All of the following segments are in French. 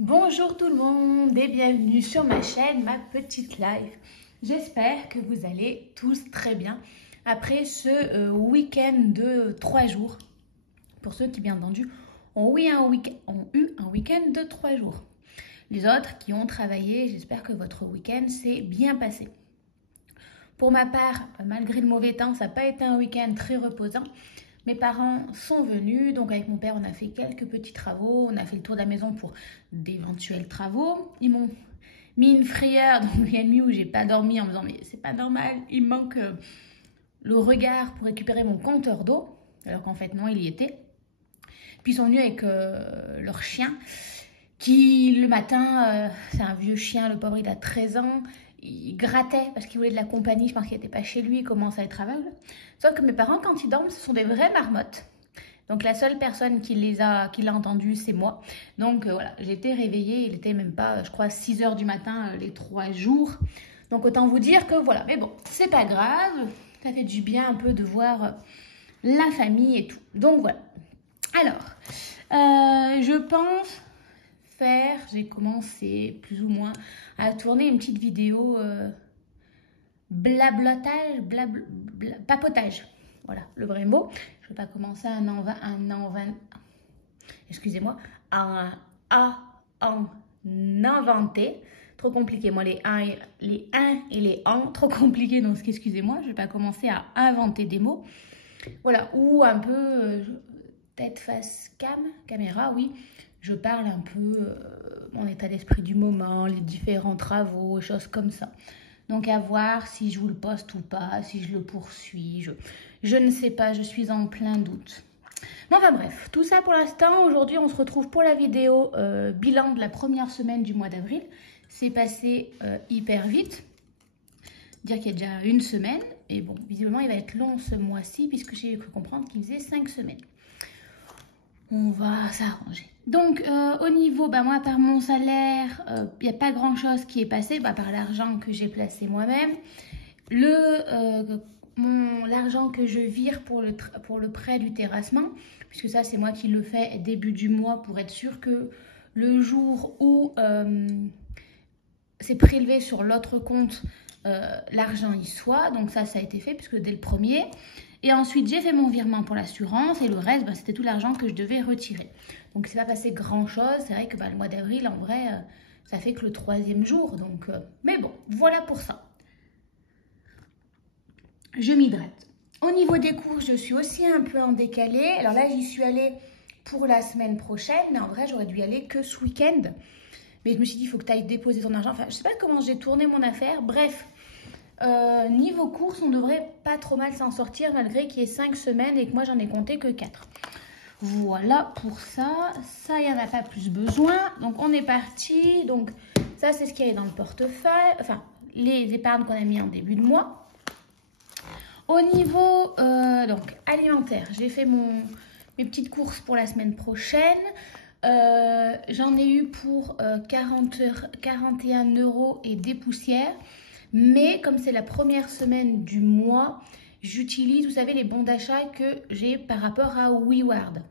Bonjour tout le monde et bienvenue sur ma chaîne, ma petite live. J'espère que vous allez tous très bien après ce week-end de 3 jours. Pour ceux qui, bien entendu, ont eu un week-end de 3 jours. Les autres qui ont travaillé, j'espère que votre week-end s'est bien passé. Pour ma part, malgré le mauvais temps, ça n'a pas été un week-end très reposant. Mes parents sont venus, donc avec mon père, on a fait quelques petits travaux. On a fait le tour de la maison pour d'éventuels travaux. Ils m'ont mis une frayeur dans la nuit où j'ai pas dormi en me disant mais c'est pas normal, il me manque le regard pour récupérer mon compteur d'eau. Alors qu'en fait non, il y était. Puis ils sont venus avec leur chien qui le matin, c'est un vieux chien, le pauvre il a 13 ans. Il grattait parce qu'il voulait de la compagnie, je pense qu'il n'était pas chez lui, il commence à être aveugle. Sauf que mes parents, quand ils dorment, ce sont des vraies marmottes. Donc la seule personne qui l'a entendu, c'est moi. Donc voilà, j'ai été réveillée, il était même pas, je crois, 6 h du matin les 3 jours. Donc autant vous dire que voilà, mais bon, c'est pas grave, ça fait du bien un peu de voir la famille et tout. Donc voilà. Alors, je pense j'ai commencé plus ou moins à tourner une petite vidéo papotage. Voilà, le vrai mot. Je ne vais pas commencer à en inventer. Trop compliqué, moi, les 1 et les en, trop compliqué, donc excusez-moi, je ne vais pas commencer à inventer des mots. Voilà, ou un peu tête, face, caméra, oui. Je parle un peu mon état d'esprit du moment, les différents travaux, choses comme ça. Donc à voir si je vous le poste ou pas, si je le poursuis, je ne sais pas, je suis en plein doute. Bon, enfin bref, tout ça pour l'instant. Aujourd'hui, on se retrouve pour la vidéo bilan de la première semaine du mois d'avril. C'est passé hyper vite. Dire qu'il y a déjà une semaine. Et bon, visiblement, il va être long ce mois-ci puisque j'ai cru comprendre qu'il faisait 5 semaines. On va s'arranger. Donc, au niveau, moi, à part mon salaire, il n'y a pas grand-chose qui est passé, à part l'argent que j'ai placé moi-même. L'argent que je vire pour le prêt du terrassement, puisque ça, c'est moi qui le fais début du mois pour être sûr que le jour où c'est prélevé sur l'autre compte, l'argent y soit. Donc ça a été fait puisque dès le 1er. Et ensuite, j'ai fait mon virement pour l'assurance et le reste, c'était tout l'argent que je devais retirer. Donc, c'est pas passé grand-chose. C'est vrai que le mois d'avril, en vrai, ça fait que le 3e jour. Donc, mais bon, voilà pour ça. Je m'hydrate. Au niveau des cours, je suis aussi un peu en décalé. Alors là, j'y suis allée pour la semaine prochaine. Mais en vrai, j'aurais dû y aller que ce week-end. Mais je me suis dit, il faut que tu ailles déposer ton argent. Enfin, je sais pas comment j'ai tourné mon affaire. Bref. Niveau courses, on devrait pas trop mal s'en sortir malgré qu'il y ait 5 semaines et que moi j'en ai compté que 4. Voilà pour ça. Ça, il n'y en a pas plus besoin. Donc on est parti. Donc ça, c'est ce qu'il y avait dans le portefeuille. Enfin, les épargnes qu'on a mis en début de mois. Au niveau donc alimentaire, j'ai fait mes petites courses pour la semaine prochaine. J'en ai eu pour 41 € et des poussières. Mais comme c'est la première semaine du mois, j'utilise, vous savez, les bons d'achat que j'ai par rapport à WeWard.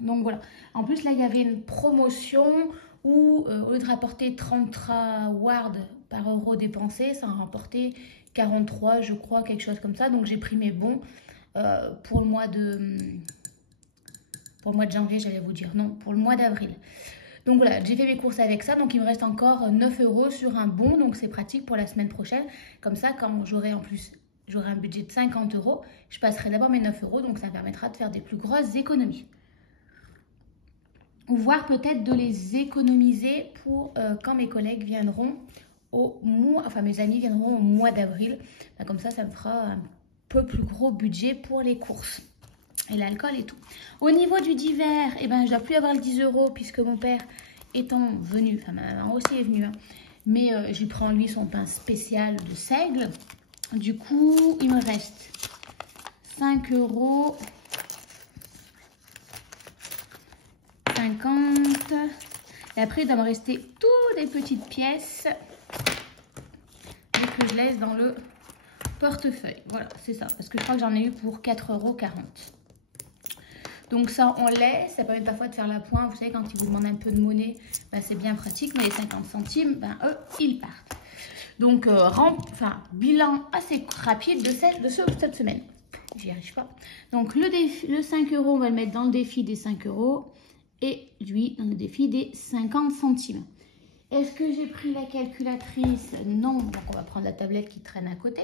Donc voilà. En plus, là, il y avait une promotion où, au lieu de rapporter 33 wards par euro dépensé, ça en rapportait 43, je crois, quelque chose comme ça. Donc j'ai pris mes bons pour le mois de janvier, j'allais vous dire. Non, pour le mois d'avril. Donc voilà, j'ai fait mes courses avec ça, donc il me reste encore 9 € sur un bon, donc c'est pratique pour la semaine prochaine. Comme ça, quand j'aurai un budget de 50 €, je passerai d'abord mes 9 €, donc ça me permettra de faire des plus grosses économies. Ou voire peut-être de les économiser pour quand mes collègues viendront mes amis viendront au mois d'avril. Comme ça, ça me fera un peu plus gros budget pour les courses. Et l'alcool et tout. Au niveau du divers, je ne dois plus avoir le 10 € puisque mon père étant venu, enfin ma maman aussi est venue, mais je lui prends lui son pain spécial de seigle. Du coup, il me reste 5 €, 50. Et après, il doit me rester toutes des petites pièces et que je laisse dans le portefeuille. Voilà, c'est ça. Parce que je crois que j'en ai eu pour 4,40 €. Donc ça, on laisse. Ça permet parfois de faire la pointe. Vous savez, quand ils vous demandent un peu de monnaie, ben, c'est bien pratique. Mais les 50 centimes, ben, eux, ils partent. Donc, bilan assez rapide de cette semaine. J'y arrive pas. Donc, le 5 €, on va le mettre dans le défi des 5 €. Et lui, dans le défi des 50 centimes. Est-ce que j'ai pris la calculatrice? Non. Donc, on va prendre la tablette qui traîne à côté.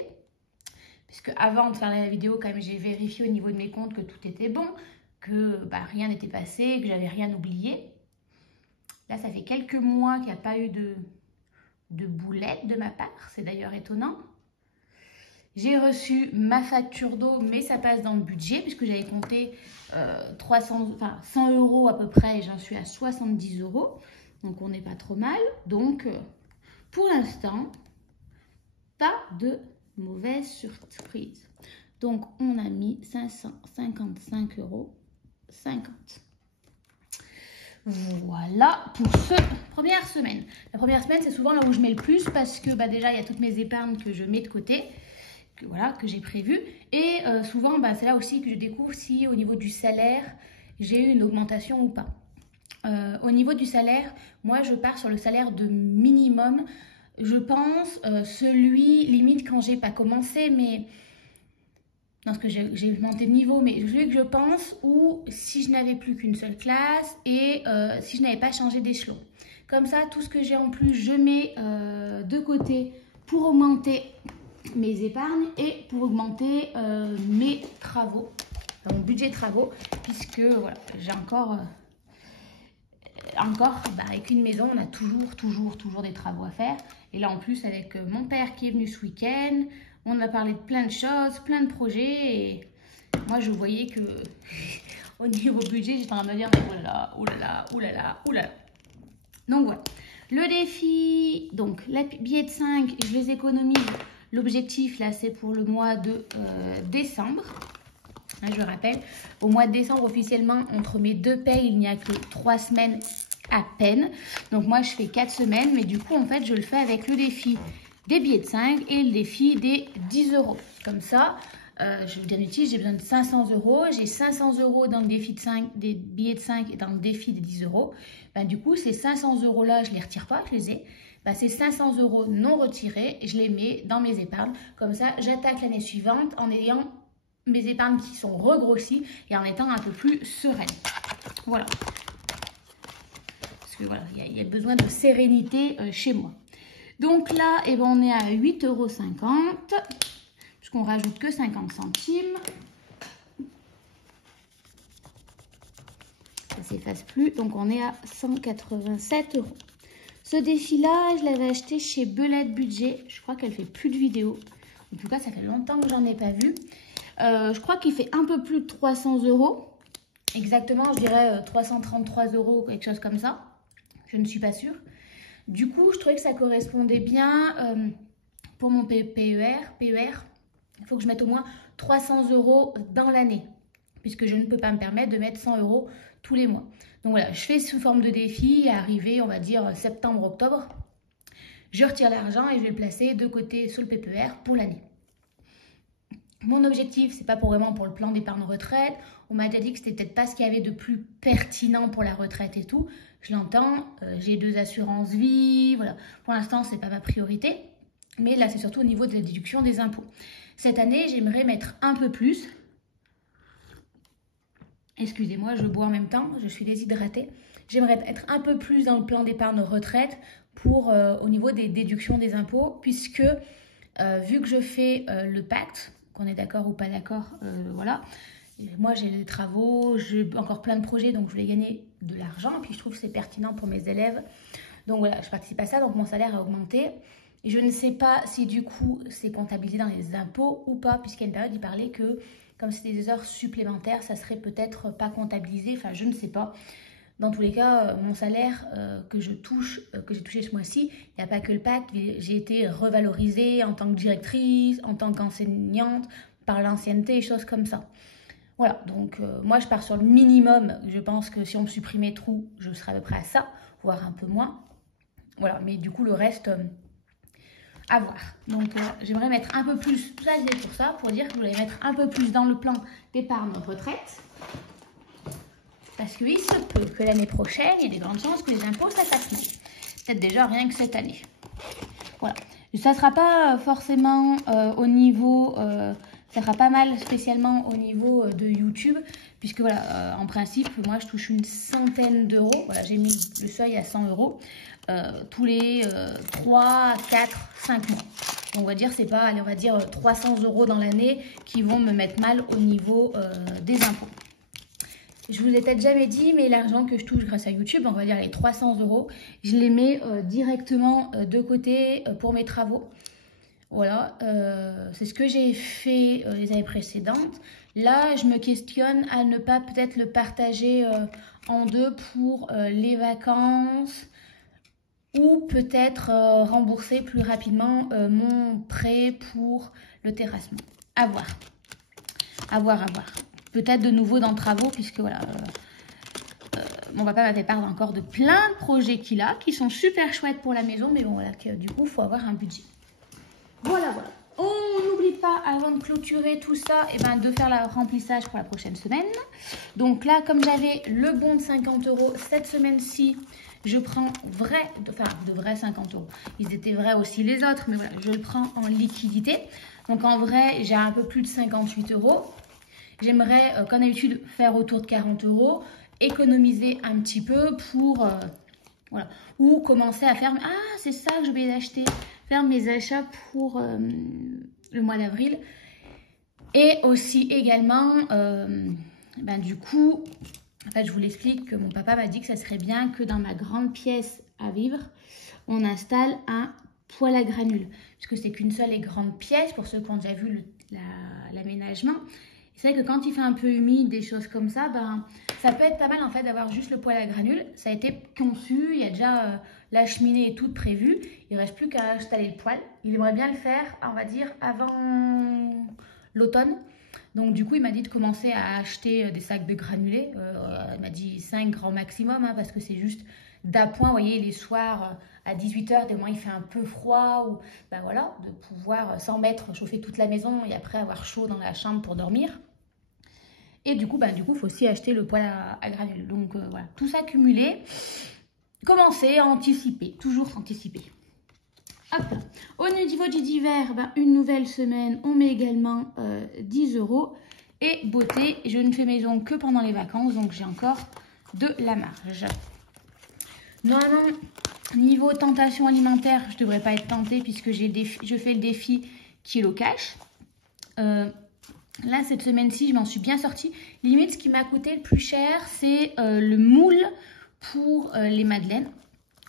Puisque avant de faire la vidéo, quand même, j'ai vérifié au niveau de mes comptes que tout était bon. Que rien n'était passé, que j'avais rien oublié. Là, ça fait quelques mois qu'il n'y a pas eu de boulettes de ma part. C'est d'ailleurs étonnant. J'ai reçu ma facture d'eau, mais ça passe dans le budget puisque j'avais compté 100 € à peu près et j'en suis à 70 €. Donc, on n'est pas trop mal. Donc, pour l'instant, pas de mauvaise surprise. Donc, on a mis 555,50 €. Voilà pour cette première semaine. La première semaine, c'est souvent là où je mets le plus parce que déjà, il y a toutes mes épargnes que je mets de côté. Que j'ai prévu. Et souvent, c'est là aussi que je découvre si au niveau du salaire, j'ai eu une augmentation ou pas. Au niveau du salaire, moi, je pars sur le salaire de minimum. Je pense celui, limite, quand j'ai pas commencé, mais... Non, parce que j'ai monté de niveau, mais celui que je pense, ou si je n'avais plus qu'une seule classe et si je n'avais pas changé d'échelon. Comme ça, tout ce que j'ai en plus, je mets de côté pour augmenter mes épargnes et pour augmenter mes travaux, mon budget travaux, puisque voilà, j'ai encore avec une maison, on a toujours des travaux à faire. Et là en plus avec mon père qui est venu ce week-end, on a parlé de plein de choses, plein de projets et moi je voyais que au niveau budget, j'étais en train de me dire oulala. Donc voilà, le défi, donc les billets de 5, je les économise. L'objectif, là, c'est pour le mois de décembre. Là, je rappelle, au mois de décembre, officiellement, entre mes deux payes, il n'y a que 3 semaines à peine. Donc, moi, je fais 4 semaines. Mais du coup, en fait, je le fais avec le défi des billets de 5 et le défi des 10 €. Comme ça, je bien utilise, j'ai besoin de 500 €. J'ai 500 € dans le défi de 5, des billets de 5 et dans le défi des 10 €. Du coup, ces 500 € là, je ne les retire pas, je les ai. Ces 500 € non retirés, je les mets dans mes épargnes. Comme ça, j'attaque l'année suivante en ayant mes épargnes qui sont regrossies et en étant un peu plus sereine. Voilà. Parce que voilà, il y a besoin de sérénité chez moi. Donc là, on est à 8,50 €, puisqu'on rajoute que 50 centimes. Ça ne s'efface plus. Donc on est à 187 €. Ce défi-là, je l'avais acheté chez Belette Budget. Je crois qu'elle fait plus de vidéos. En tout cas, ça fait longtemps que j'en ai pas vu. Je crois qu'il fait un peu plus de 300 €. Exactement, je dirais 333 €, quelque chose comme ça. Je ne suis pas sûre. Du coup, je trouvais que ça correspondait bien pour mon PER. Il faut que je mette au moins 300 € dans l'année, puisque je ne peux pas me permettre de mettre 100 € tous les mois. Donc voilà, je fais sous forme de défi et arrivé, on va dire septembre-octobre, je retire l'argent et je vais le placer de côté sur le PPR pour l'année. Mon objectif, c'est pas vraiment pour le plan d'épargne retraite. On m'a déjà dit que c'était peut-être pas ce qu'il y avait de plus pertinent pour la retraite et tout. Je l'entends, j'ai 2 assurances vie, voilà. Pour l'instant, c'est pas ma priorité. Mais là, c'est surtout au niveau de la déduction des impôts. Cette année, j'aimerais mettre un peu plus. Excusez-moi, je bois en même temps, je suis déshydratée. J'aimerais être un peu plus dans le plan d'épargne retraite pour au niveau des déductions des impôts, puisque vu que je fais le pacte, qu'on est d'accord ou pas d'accord, voilà. Moi, j'ai des travaux, j'ai encore plein de projets, donc je voulais gagner de l'argent. Puis je trouve que c'est pertinent pour mes élèves. Donc voilà, je participe à ça, donc mon salaire a augmenté. Et je ne sais pas si du coup, c'est comptabilisé dans les impôts ou pas, puisqu'à une période, il parlait que comme c'était des heures supplémentaires, ça serait peut-être pas comptabilisé. Enfin, je ne sais pas. Dans tous les cas, mon salaire que j'ai touché ce mois-ci, il n'y a pas que le pacte. J'ai été revalorisée en tant que directrice, en tant qu'enseignante, par l'ancienneté et choses comme ça. Voilà, donc moi je pars sur le minimum. Je pense que si on me supprimait tout, je serais à peu près à ça, voire un peu moins. Voilà, mais du coup le reste, à voir. Donc j'aimerais mettre un peu plus, pour ça, pour dire que je voulais mettre un peu plus dans le plan d'épargne retraite. Parce qu'il se peut que l'année prochaine, il y ait des grandes chances que les impôts, ça passe. Peut-être déjà rien que cette année. Voilà. Ça ne sera pas forcément au niveau... ça sera pas mal spécialement au niveau de YouTube. Puisque voilà, en principe, moi, je touche une centaine d'euros. Voilà, j'ai mis le seuil à 100 euros tous les 3, 4, 5 mois. On va dire, c'est pas, allez, on va dire 300 euros dans l'année qui vont me mettre mal au niveau des impôts. Je vous ai peut-être jamais dit, mais l'argent que je touche grâce à YouTube, on va dire les 300 euros, je les mets directement de côté pour mes travaux. Voilà, c'est ce que j'ai fait les années précédentes. Là, je me questionne à ne pas peut-être le partager en deux pour les vacances ou peut-être rembourser plus rapidement mon prêt pour le terrassement. À voir. À voir, à voir. Peut-être de nouveau dans travaux, puisque voilà, mon papa m'a fait part encore de plein de projets qu'il a, qui sont super chouettes pour la maison, mais bon, voilà, que, du coup, il faut avoir un budget. Voilà, voilà. On n'oublie pas, avant de clôturer tout ça, et ben, de faire le remplissage pour la prochaine semaine. Donc là, comme j'avais le bon de 50 euros, cette semaine-ci, je prends de vrais 50 euros. Ils étaient vrais aussi les autres, mais voilà, je le prends en liquidité. Donc en vrai, j'ai un peu plus de 58 euros. J'aimerais, comme d'habitude, faire autour de 40 euros, économiser un petit peu pour, voilà, ou commencer à faire, ah, c'est ça que je vais acheter, faire mes achats pour le mois d'avril. Et aussi également, ben, du coup, en fait, je vous l'explique que mon papa m'a dit que ça serait bien que dans ma grande pièce à vivre, on installe un poêle à granules. Puisque c'est qu'une seule et grande pièce, pour ceux qui ont déjà vu l'aménagement. C'est vrai que quand il fait un peu humide, des choses comme ça, ben, ça peut être pas mal en fait d'avoir juste le poêle à granules. Ça a été conçu, il y a déjà la cheminée est toute prévue. Il ne reste plus qu'à installer le poêle. Il aimerait bien le faire, on va dire, avant l'automne. Donc du coup, il m'a dit de commencer à acheter des sacs de granulés. Il m'a dit 5 grands maximum, hein, parce que c'est juste d'appoint. Vous voyez, les soirs à 18 h, des moments il fait un peu froid. Ou ben voilà, de pouvoir sans mettre chauffer toute la maison et après avoir chaud dans la chambre pour dormir. Et du coup, il faut aussi acheter le poêle à granules. Donc voilà, tout ça cumulé. Commencer à anticiper, toujours anticiper. Hop. Au niveau du divers, une nouvelle semaine, on met également 10 euros. Et beauté, je ne fais maison que pendant les vacances, donc j'ai encore de la marge. Normalement, niveau tentation alimentaire, je ne devrais pas être tentée puisque je fais le défi Kilo Cash. Là, cette semaine-ci, je m'en suis bien sortie. Limite, ce qui m'a coûté le plus cher, c'est le moule pour les madeleines.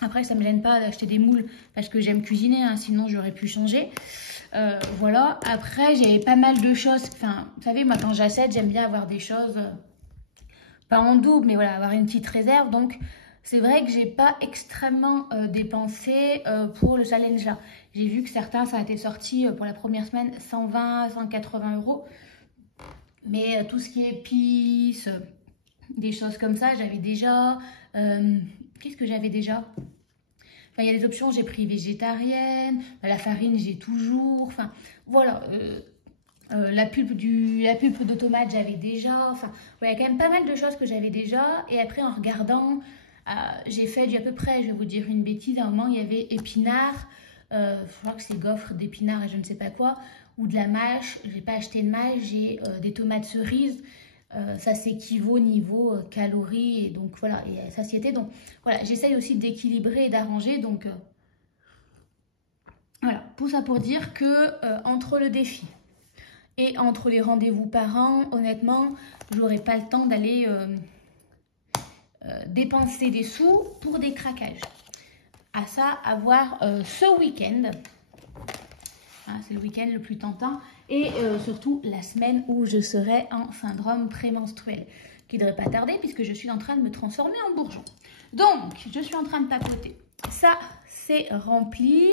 Après, ça ne me gêne pas d'acheter des moules parce que j'aime cuisiner, hein, sinon j'aurais pu changer. Voilà. Après, j'avais pas mal de choses. Enfin, vous savez, moi, quand j'achète, j'aime bien avoir des choses, pas en double, mais voilà, avoir une petite réserve. Donc, c'est vrai que j'ai pas extrêmement dépensé pour le challenge là. J'ai vu que certains, ça a été sorti pour la première semaine 120, 180 euros. Mais tout ce qui est épices, des choses comme ça, j'avais déjà. Qu'est-ce que j'avais déjà? Enfin, il y a des options, j'ai pris végétarienne, la farine, j'ai toujours. Enfin, voilà. La pulpe de tomate, j'avais déjà. Enfin, ouais, il y a quand même pas mal de choses que j'avais déjà. Et après, en regardant, j'ai fait à peu près, je vais vous dire une bêtise, à un moment, il y avait épinards. Je crois que c'est gaufres d'épinards et je ne sais pas quoi. Ou de la mâche. J'ai pas acheté de mâche, j'ai des tomates cerises. Ça s'équivaut niveau calories et donc voilà, et satiété. Donc voilà, j'essaye aussi d'équilibrer et d'arranger. Donc voilà, tout ça pour dire que entre le défi et entre les rendez-vous par an, honnêtement, je n'aurai pas le temps d'aller dépenser des sous pour des craquages. À ça, à voir ce week-end. Hein, c'est le week-end le plus tentant. Et surtout la semaine où je serai en syndrome prémenstruel, qui ne devrait pas tarder puisque je suis en train de me transformer en bourgeon. Donc, je suis en train de papoter. Ça, c'est rempli.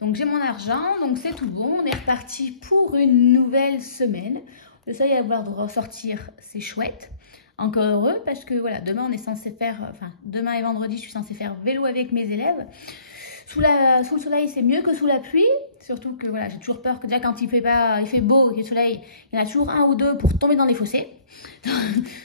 Donc, j'ai mon argent. Donc, c'est tout bon. On est reparti pour une nouvelle semaine. Le seuil à voir de ressortir, c'est chouette. Encore heureux parce que voilà, demain, on est censé faire... Enfin, demain et vendredi, je suis censée faire vélo avec mes élèves. Sous le soleil, c'est mieux que sous la pluie. Surtout que voilà, j'ai toujours peur que déjà quand il fait beau, il y a le soleil, il y en a toujours un ou deux pour tomber dans les fossés.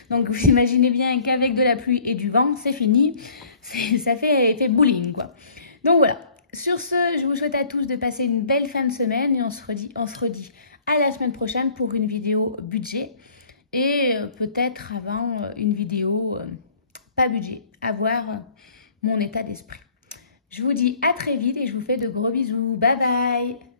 Donc vous imaginez bien qu'avec de la pluie et du vent, c'est fini. Ça fait effet bowling quoi. Donc voilà. Sur ce, je vous souhaite à tous de passer une belle fin de semaine et on se redit à la semaine prochaine pour une vidéo budget et peut-être avant une vidéo pas budget, à voir mon état d'esprit. Je vous dis à très vite et je vous fais de gros bisous. Bye bye!